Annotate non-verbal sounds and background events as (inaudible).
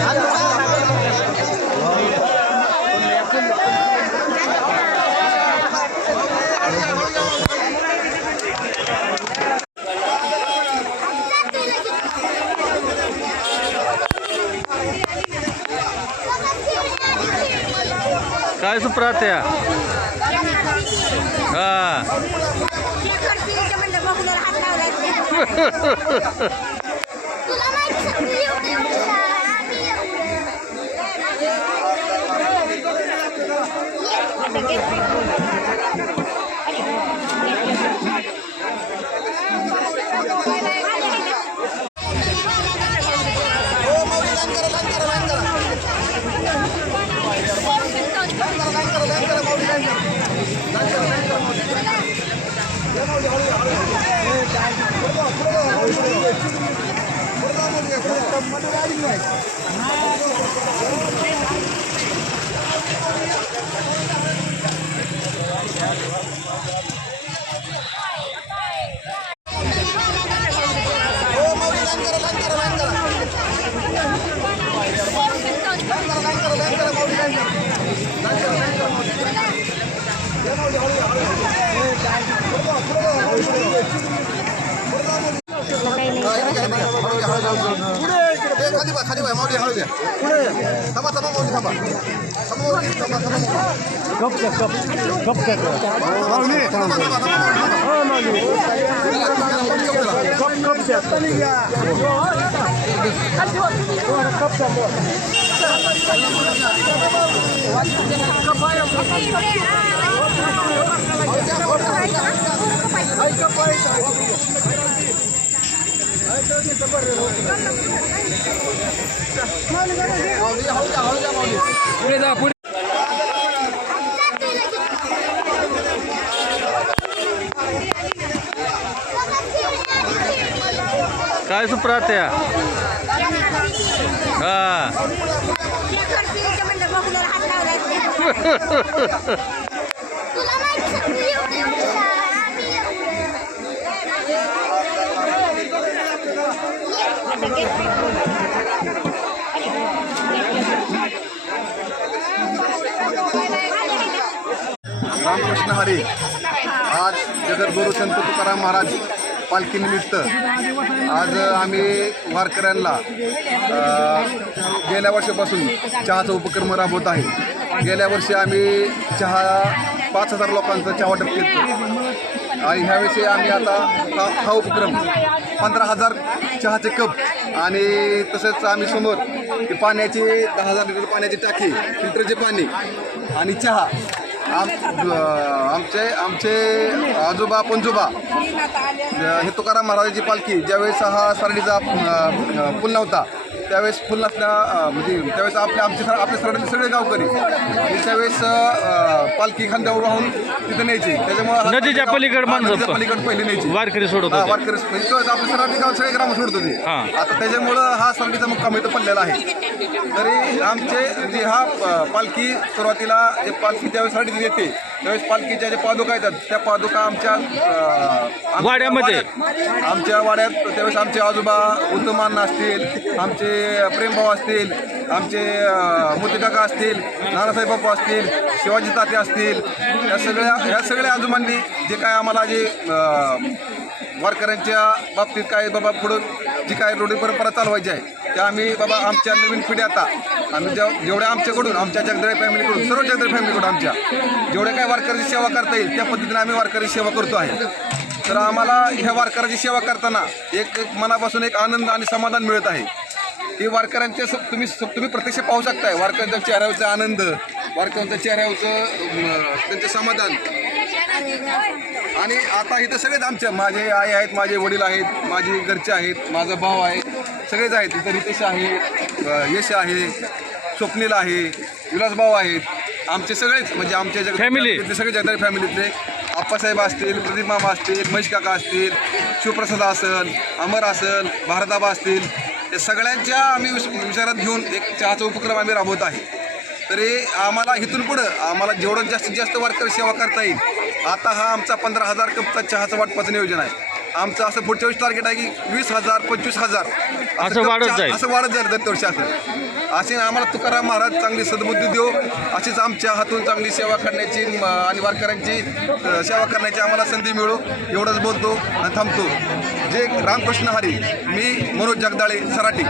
দাদা काय सुप्रात्या हा तुला माहिती सगळी माऊली हळू द्या थांबा थांबा माऊली थांबा थांबा माऊली थांबा थांबा माऊली थांबा थांबा थांबा माऊली हळू द्या हळू द्या माऊली काय काय हा. तुला (laughs) माहिती हरी आज जगद्गुरु संत तुकाराम महाराज पालखीनिमित्त आज आम्ही वारकऱ्यांना गेल्या वर्षापासून चहाचा उपक्रम राबवत आहे. गेल्या वर्षी आम्ही चहा पाच हजार लोकांचा चहा वाटप केलं. आणि ह्याविषयी आम्ही आता हा उपक्रम पंधरा हजार चहाचे कप आणि तसंच आम्ही समोर ते पाण्याची दहा हजार लिटर पाण्याची टाकी फिल्टरचे पाणी आणि चहा आम आमचे आमचे आजोबा पंजोबा हे तुकाराम महाराजांची पालखी ज्यावेळेस हा अ, पूल नव्हता त्यावेळेस फुल नसल्या अ, म्हणजे त्यावेळेस आपले आमचे सर- आपले सरडे सगळे गावकरी. आणि त्यावेळेस पालखी खांद्यावर वाहून तिथं न्यायची. त्याच्यामुळे नदीच्या पलीकडे माणसं पलीकडे पहिले न्यायची. वारकरी सोडत वारकरी म्हणजे आपले सराठी गाव सगळे ग्राम सोडत होते. आता त्याच्यामुळं हा सरडीचा मुक्काम इथं पडलेला आहे. तरी आमचे म्हणजे हा पालखी सुरुवातीला जे पालखी ज्यावेळेस सरडीत येते. त्यावेळेस पालखीच्या ज्या पादुका येतात त्या पादुका आमच्या अ, वाड्यामध्ये? वाड्यात- आमच्या वाड्यात त्यावेळेस आमचे आजोबा उत्तमान असतील आमचे प्रेमभाऊ असतील आमचे अ, मोतीकाका असतील नानासाहेब बापू असतील शिवाजी ताते असतील या सगळ्या ह्या सगळ्या आजोबांनी जे काय आम्हाला जे अ, वारकऱ्यांच्या बाबतीत काय बाबा पुढं जी काय रूढी परंपरा चालवायची आहे त्या आम्ही बाबा आमच्या नवीन पिढी आता. आम्ही जेव जेवढ्या आमच्याकडून आमच्या जगदळे फॅमिलीकडून सर्व जगदळे फॅमिलीकडून आमच्या. जेवढ्या काय वारकऱ्याची सेवा करता येईल त्या पद्धतीने आम्ही वारकऱ्याची सेवा करतो आहे. तर आम्हाला ह्या वारकऱ्याची सेवा करताना एक एक मनापासून एक आनंद आणि समाधान मिळत आहे. हे वारकऱ्यांचे स- तुम्ही स- तुम्ही प्रत्यक्ष पाहू शकताय. वारकऱ्यांच्या चेहऱ्यावरचा आनंद वारकऱ्यांच्या चेहऱ्यावरचं त्यांचं समाधान. आणि आता इथं सगळेच आमच्या माझे आई आहेत माझे वडील आहेत माझे घरचे आहेत माझा भाऊ आहे. सगळेच आहेत इथं रितेश आहे यश आहे स्वप्नील आहे विलास भाऊ आहेत. आमचे सगळेच म्हणजे आमच्या जग- Family. इथले सगळे जगदारी फॅमिलीतले आप्पासाहेब असतील प्रदीप मामा असतील महेश काका असतील शिवप्रसाद असेल अमर असेल भारताबा असतील. या सगळ्यांच्या आम्ही विच- विचारात घेऊन एक चहाचा उपक्रम आम्ही राबवत आहे. तरी आम्हाला इथून पुढं आम्हाला जेवढं जास्तीत जास्त वारकरी सेवा करता येईल आता हा आमचा पंधरा हजार कपचा चहाचं वाटपाचं नियोजन आहे. आमचं असं पुढच्या वेळेस टार्गेट आहे की वीस हजार पंचवीस हजार. असं वाढत जाईल. असं वाढत जाईल दर वर्षी असं. अशी आम्हाला तुकाराम महाराज चांगली सद्बुद्धी देऊ. अशीच आमच्या हातून चांगली सेवा करण्याची आणि वारकऱ्यांची सेवा करण्याची आम्हाला संधी मिळो. एवढंच बोलतो आणि थांबतो. जे रामकृष्ण हरी. मी मनोज जगदाळे सराटी.